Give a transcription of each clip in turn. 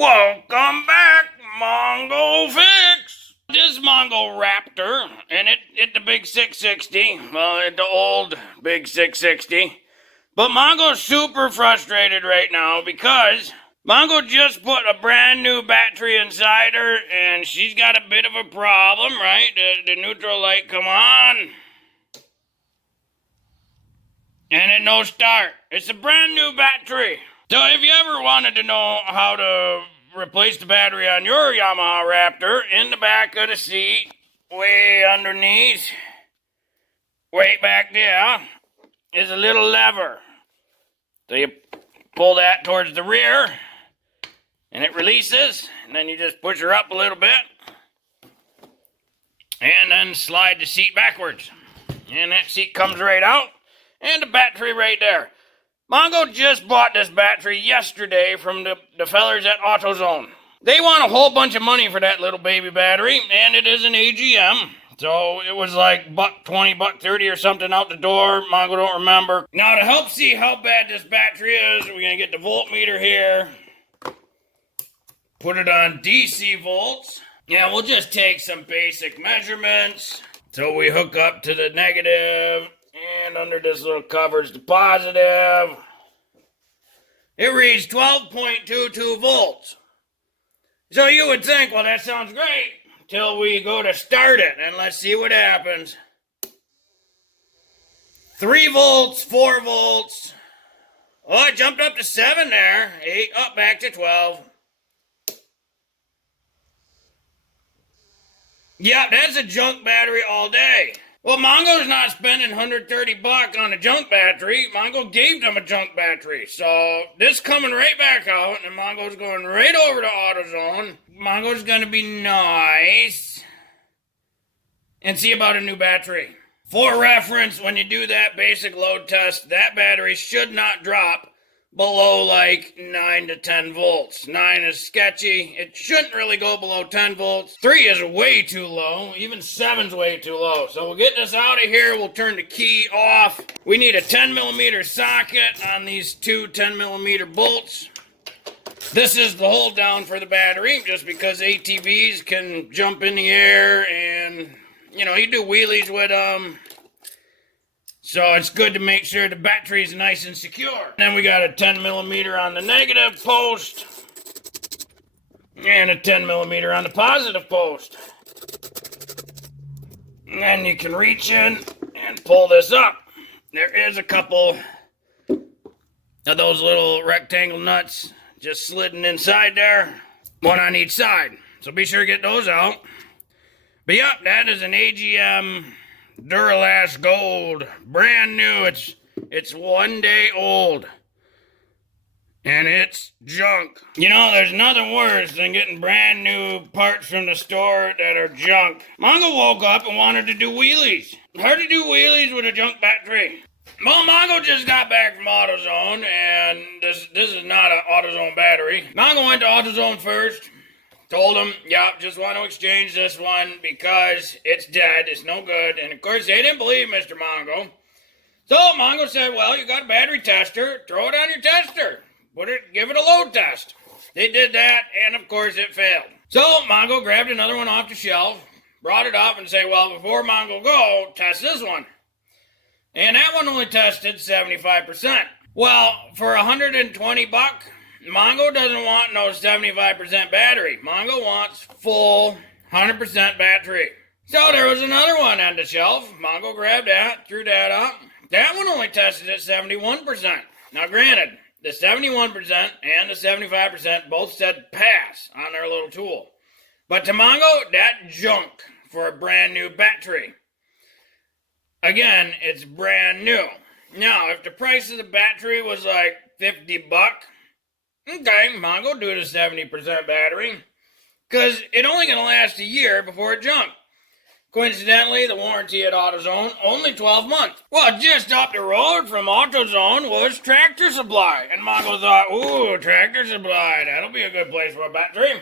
Welcome back, Mongo Fix. This Mongo Raptor, and it the big 660. Well, it the old big 660. But Mongo's super frustrated right now because Mongo just put a brand new battery inside her, and she's got a bit of a problem, right? The neutral light come on, and it no start. It's a brand new battery. So if you ever wanted to know how to replace the battery on your Yamaha Raptor, in the back of the seat, way underneath, way back there, is a little lever. So you pull that towards the rear, and it releases, and then you just push her up a little bit, and then slide the seat backwards. And that seat comes right out, and the battery right there. Mongo just bought this battery yesterday from the fellers at AutoZone. They want a whole bunch of money for that little baby battery, and it is an AGM. So it was like $120, $130 or something out the door. Mongo don't remember. Now to help see how bad this battery is, we're going to get the voltmeter here. Put it on DC volts. Yeah, we'll just take some basic measurements. So we hook up to the negative. And under this little cover is the positive. It reads 12.22 volts. So you would think, well, that sounds great, till we go to start it, and let's see what happens. 3 volts, 4 volts. Oh, it jumped up to 7 there. 8, up back to 12. Yeah, that's a junk battery all day. Well, Mongo's not spending $130 on a junk battery. Mongo gave them a junk battery. So this coming right back out, and Mongo's going right over to AutoZone. Mongo's going to be nice and see about a new battery. For reference, when you do that basic load test, that battery should not drop below like 9 to 10 volts. 9 is sketchy. It shouldn't really go below 10 volts. 3 is way too low. Even 7's way too low. So we'll get this out of here. We'll turn the key off. We need a 10mm socket on these two 10mm bolts. This is the hold down for the battery, just because ATVs can jump in the air and, you know, you do wheelies with them. So it's good to make sure the battery is nice and secure. Then we got a 10mm on the negative post. And a 10mm on the positive post. And then you can reach in and pull this up. There is a couple of those little rectangle nuts just slidden inside there. One on each side. So be sure to get those out. But yep, that is an AGM Duralast Gold, brand new. It's 1 day old, and it's junk. You know, there's nothing worse than getting brand new parts from the store that are junk. Mongo woke up and wanted to do wheelies. Hard to do wheelies with a junk battery. Well, Mongo just got back from AutoZone, and this is not an AutoZone battery. Mongo went to AutoZone first. Told him, yeah, just want to exchange this one because it's dead, it's no good. And of course, they didn't believe Mr. Mongo. So Mongo said, well, you got a battery tester, throw it on your tester. Give it a load test. They did that, and of course, it failed. So Mongo grabbed another one off the shelf, brought it up, and said, well, before Mongo go, test this one. And that one only tested 75%. Well, for $120, Mongo doesn't want no 75% battery. Mongo wants full 100% battery. So there was another one on the shelf. Mongo grabbed that, threw that up. That one only tested at 71%. Now granted, the 71% and the 75% both said pass on their little tool. But to Mongo, that junk for a brand new battery. Again, it's brand new. Now, if the price of the battery was like $50, okay, Mongo do the 70% battery, because it only going to last a year before it junk. Coincidentally, the warranty at AutoZone, only 12 months. Well, just up the road from AutoZone was Tractor Supply, and Mongo thought, ooh, Tractor Supply, that'll be a good place for a battery.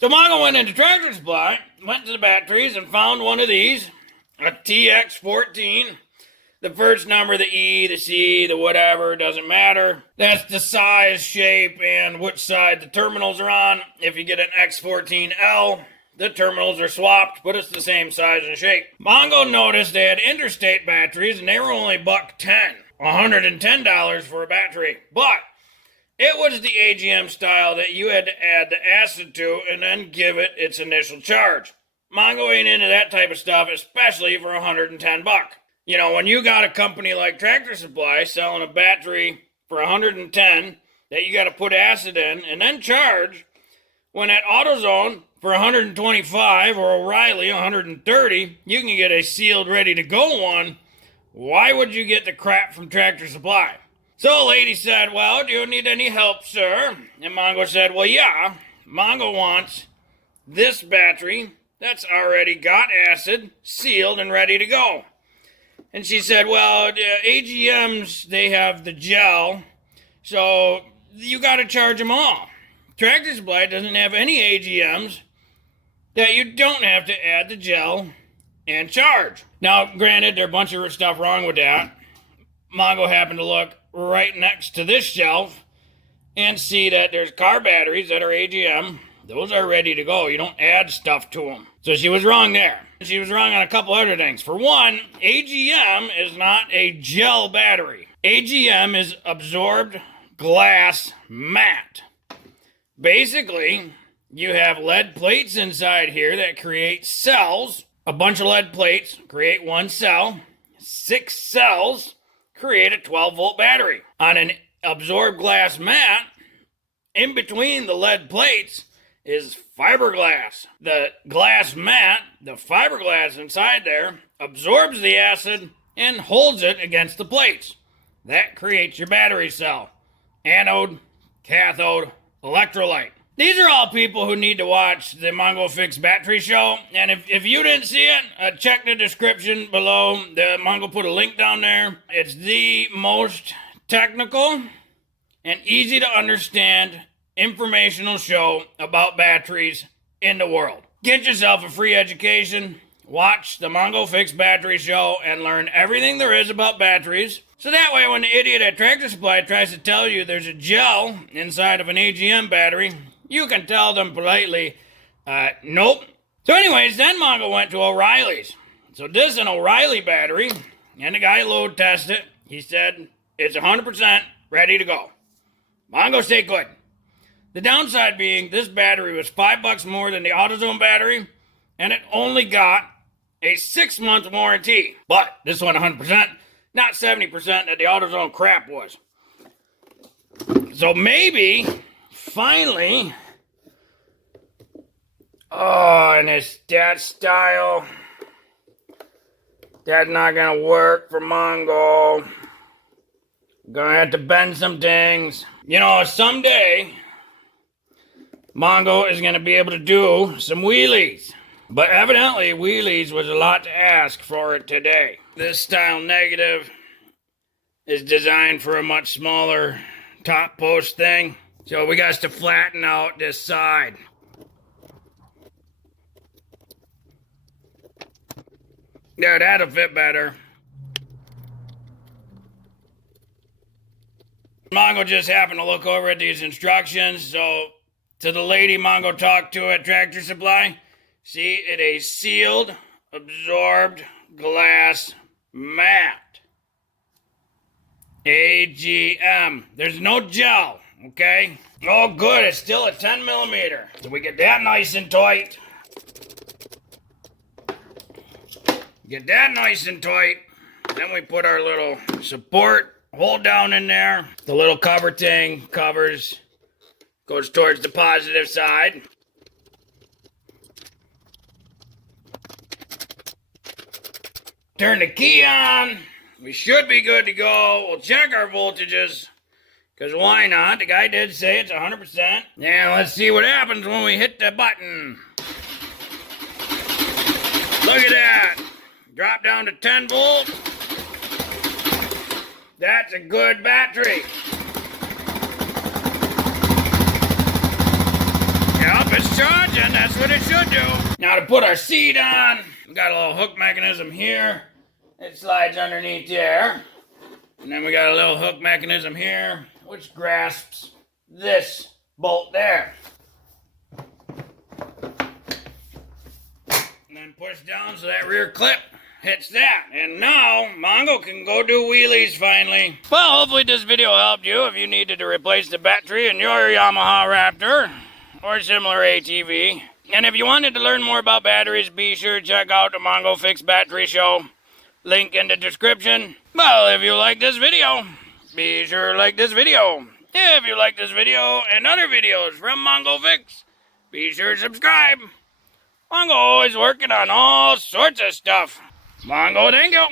So Mongo went into Tractor Supply, went to the batteries, and found one of these, a TX14. The first number, the E, the C, the whatever, doesn't matter. That's the size, shape, and which side the terminals are on. If you get an X14L, the terminals are swapped, but it's the same size and shape. Mongo noticed they had interstate batteries, and they were only $110. $110 for a battery. But it was the AGM style that you had to add the acid to and then give it its initial charge. Mongo ain't into that type of stuff, especially for $110. You know, when you got a company like Tractor Supply selling a battery for $110 that you got to put acid in and then charge, when at AutoZone for $125 or O'Reilly $130, you can get a sealed, ready to go one. Why would you get the crap from Tractor Supply? So a lady said, well, do you need any help, sir? And Mongo said, well, yeah. Mongo wants this battery that's already got acid, sealed, and ready to go. And she said, well, AGMs, they have the gel, so you got to charge them all. Tractor Supply doesn't have any AGMs that you don't have to add the gel and charge. Now, granted, there's a bunch of stuff wrong with that. Mongo happened to look right next to this shelf and see that there's car batteries that are AGM. Those are ready to go. You don't add stuff to them. So she was wrong there. She was wrong on a couple other things. For one, AGM is not a gel battery. AGM is absorbed glass mat. Basically, you have lead plates inside here that create cells. A bunch of lead plates create one cell. 6 cells create a 12-volt battery. On an absorbed glass mat, in between the lead plates is fiberglass. The glass mat, the fiberglass inside there, absorbs the acid and holds it against the plates. That creates your battery cell. Anode, cathode, electrolyte. These are all people who need to watch the Mongo Fix Battery Show. And if you didn't see it, check the description below. The Mongo put a link down there. It's the most technical and easy to understand informational show about batteries in the world. Get yourself a free education, watch the Mongo Fix Battery Show, and learn everything there is about batteries. So that way when the idiot at Tractor Supply tries to tell you there's a gel inside of an AGM battery, you can tell them politely, nope. So anyways, then Mongo went to O'Reilly's. So this is an O'Reilly battery, and the guy load tested it. He said it's 100% ready to go. Mongo stayed good. The downside being this battery was $5 more than the AutoZone battery, and it only got a 6-month warranty. But this one 100%, not 70% that the AutoZone crap was. So maybe, finally, and it's that style, that's not gonna work for Mongo. Gonna have to bend some things. You know, someday Mongo is going to be able to do some wheelies. But evidently, wheelies was a lot to ask for it today. This style negative is designed for a much smaller top post thing. So we got to flatten out this side. Yeah, that'll fit better. Mongo just happened to look over at these instructions, so to the lady Mongo talked to at Tractor Supply, see, it a sealed, absorbed glass mat. AGM. There's no gel, okay? Oh, good, it's still a 10 millimeter. So we get that nice and tight. Get that nice and tight. Then we put our little support hole down in there. The little cover thing covers, goes towards the positive side. Turn the key on. We should be good to go. We'll check our voltages, because why not? The guy did say it's 100%. Now let's see what happens when we hit the button. Look at that. Drop down to 10 volts. That's a good battery. Yep, it's charging. That's what it should do. Now to put our seat on, we got a little hook mechanism here. It slides underneath there. And then we got a little hook mechanism here, which grasps this bolt there. And then push down so that rear clip hits that. And now, Mongo can go do wheelies finally. Well, hopefully this video helped you if you needed to replace the battery in your Yamaha Raptor or similar ATV. And if you wanted to learn more about batteries, be sure to check out the Mongo Fix Battery Show. Link in the description. Well, if you like this video, be sure to like this video. If you like this video and other videos from Mongo Fix, be sure to subscribe. Mongo always working on all sorts of stuff. Mongo, thank you.